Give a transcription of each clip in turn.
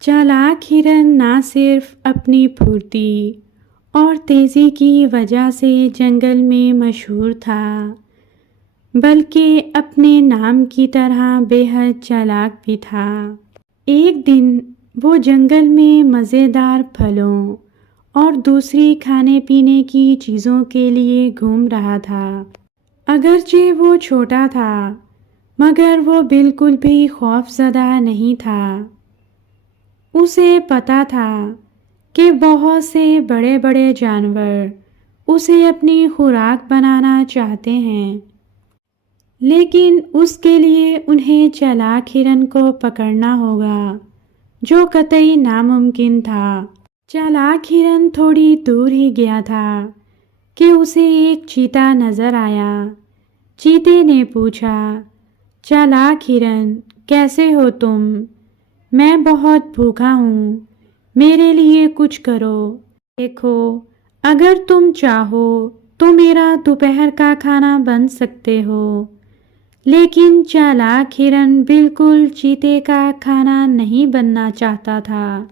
چالاک ہرن نہ صرف اپنی پھرتی اور تیزی کی وجہ سے جنگل میں مشہور تھا، بلکہ اپنے نام کی طرح بے حد چالاک بھی تھا۔ ایک دن وہ جنگل میں مزیدار پھلوں اور دوسری کھانے پینے کی چیزوں کے لیے گھوم رہا تھا۔ اگرچہ وہ چھوٹا تھا، مگر وہ بالکل بھی خوف زدہ نہیں تھا۔ اسے پتا تھا کہ بہت سے بڑے بڑے جانور اسے اپنی خوراک بنانا چاہتے ہیں، لیکن اس کے لیے انہیں چالاک ہرن کو پکڑنا ہوگا، جو قطعی ناممکن تھا۔ چالاک ہرن تھوڑی دور ہی گیا تھا کہ اسے ایک چیتا نظر آیا۔ چیتے نے پوچھا، چالاک ہرن، کیسے ہو تم؟ میں بہت بھوکا ہوں، میرے لیے کچھ کرو۔ دیکھو، اگر تم چاہو تو میرا دوپہر کا کھانا بن سکتے ہو۔ لیکن چالاک ہرن بالکل چیتے کا کھانا نہیں بننا چاہتا تھا۔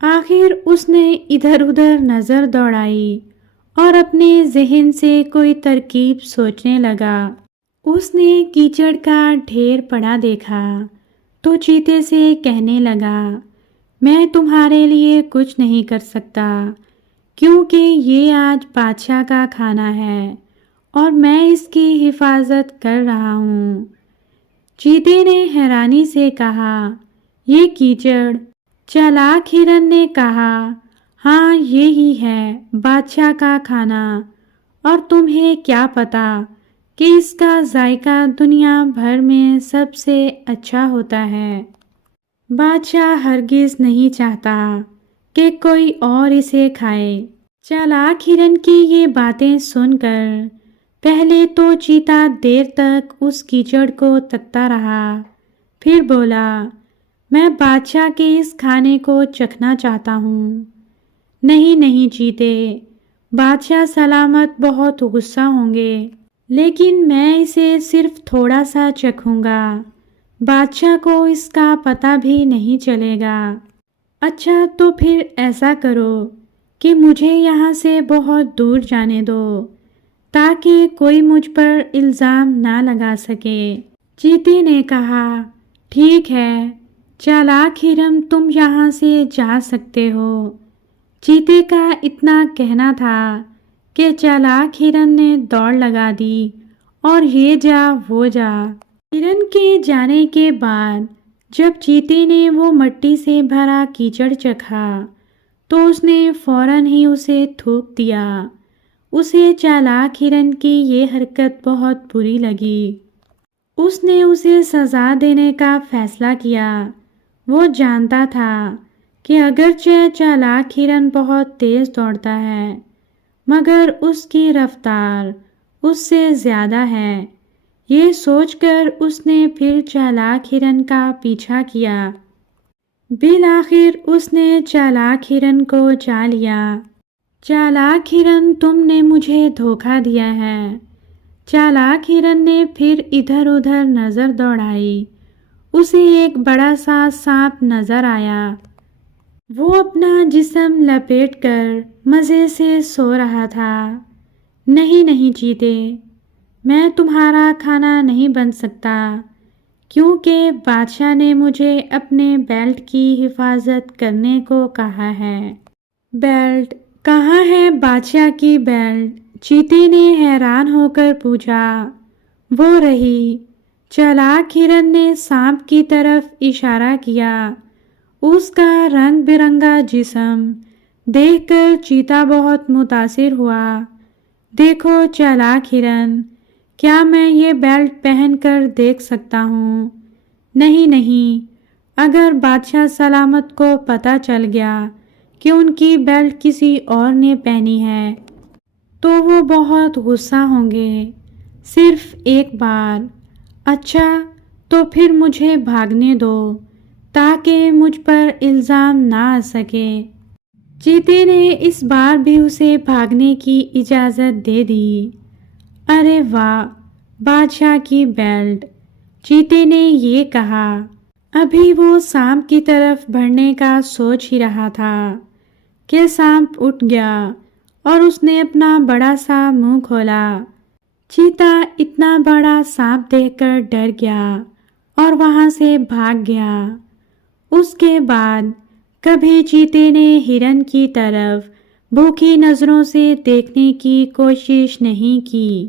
آخر اس نے ادھر ادھر نظر دوڑائی اور اپنے ذہن سے کوئی ترکیب سوچنے لگا۔ اس نے کیچڑ کا ڈھیر پڑا دیکھا تو چیتے سے کہنے لگا، میں تمہارے لیے کچھ نہیں کر سکتا، کیونکہ یہ آج بادشاہ کا کھانا ہے اور میں اس کی حفاظت کر رہا ہوں۔ چیتے نے حیرانی سے کہا، یہ کیچڑ؟ چالاک ہرن نے کہا، ہاں یہی ہے بادشاہ کا کھانا، اور تمہیں کیا پتا کہ اس کا ذائقہ دنیا بھر میں سب سے اچھا ہوتا ہے۔ بادشاہ ہرگز نہیں چاہتا کہ کوئی اور اسے کھائے۔ چالاک ہرن کی یہ باتیں سن کر پہلے تو چیتا دیر تک اس کیچڑ کو تکتا رہا، پھر بولا، میں بادشاہ کے اس کھانے کو چکھنا چاہتا ہوں۔ نہیں نہیں چیتے، بادشاہ سلامت بہت غصہ ہوں گے، لیکن میں اسے صرف تھوڑا سا چکھوں گا، بادشاہ کو اس کا پتہ بھی نہیں چلے گا۔ اچھا تو پھر ایسا کرو کہ مجھے یہاں سے بہت دور جانے دو، تاکہ کوئی مجھ پر الزام نہ لگا سکے۔ چیتے نے کہا، ٹھیک ہے چالاک ہرن، تم یہاں سے جا سکتے ہو۔ چیتے کا اتنا کہنا تھا کہ چالاک ہرن نے دوڑ لگا دی اور یہ جا وہ جا۔ ہرن کے جانے کے بعد جب چیتے نے وہ مٹی سے بھرا کیچڑ چکھا تو اس نے فوراً ہی اسے تھوک دیا۔ اسے چالاک ہرن کی یہ حرکت بہت بری لگی۔ اس نے اسے سزا دینے کا فیصلہ کیا۔ وہ جانتا تھا کہ اگرچہ چالاک ہرن بہت تیز دوڑتا ہے، مگر اس کی رفتار اس سے زیادہ ہے۔ یہ سوچ کر اس نے پھر چالاک ہرن کا پیچھا کیا۔ بالآخر اس نے چالاک ہرن کو چا لیا۔ چالاک ہرن، تم نے مجھے دھوکہ دیا ہے۔ چالاک ہرن نے پھر ادھر ادھر نظر دوڑائی۔ اسے ایک بڑا سا سانپ نظر آیا۔ وہ اپنا جسم لپیٹ کر مزے سے سو رہا تھا۔ نہیں نہیں چیتے، میں تمہارا کھانا نہیں بن سکتا، کیونکہ بادشاہ نے مجھے اپنے بیلٹ کی حفاظت کرنے کو کہا ہے۔ بیلٹ؟ کہاں ہے بادشاہ کی بیلٹ؟ چیتے نے حیران ہو کر پوچھا۔ وہ رہی۔ چالاک ہرن نے سانپ کی طرف اشارہ کیا۔ اس کا رنگ برنگا جسم دیکھ کر چیتا بہت متاثر ہوا۔ دیکھو چالاک ہرن، کیا میں یہ بیلٹ پہن کر دیکھ سکتا ہوں؟ نہیں نہیں، اگر بادشاہ سلامت کو پتہ چل گیا کہ ان کی بیلٹ کسی اور نے پہنی ہے تو وہ بہت غصہ ہوں گے۔ صرف ایک بار۔ اچھا تو پھر مجھے بھاگنے دو تاکہ مجھ پر الزام نہ آ سکے۔ چیتے نے اس بار بھی اسے بھاگنے کی اجازت دے دی۔ ارے واہ، بادشاہ کی بیلٹ! چیتے نے یہ کہا۔ ابھی وہ سانپ کی طرف بڑھنے کا سوچ ہی رہا تھا کہ سانپ اٹھ گیا اور اس نے اپنا بڑا سا منہ کھولا۔ چیتا اتنا بڑا سانپ دیکھ کر ڈر گیا اور وہاں سے بھاگ گیا۔ اس کے بعد کبھی چیتے نے ہرن کی طرف بھوکی نظروں سے دیکھنے کی کوشش نہیں کی۔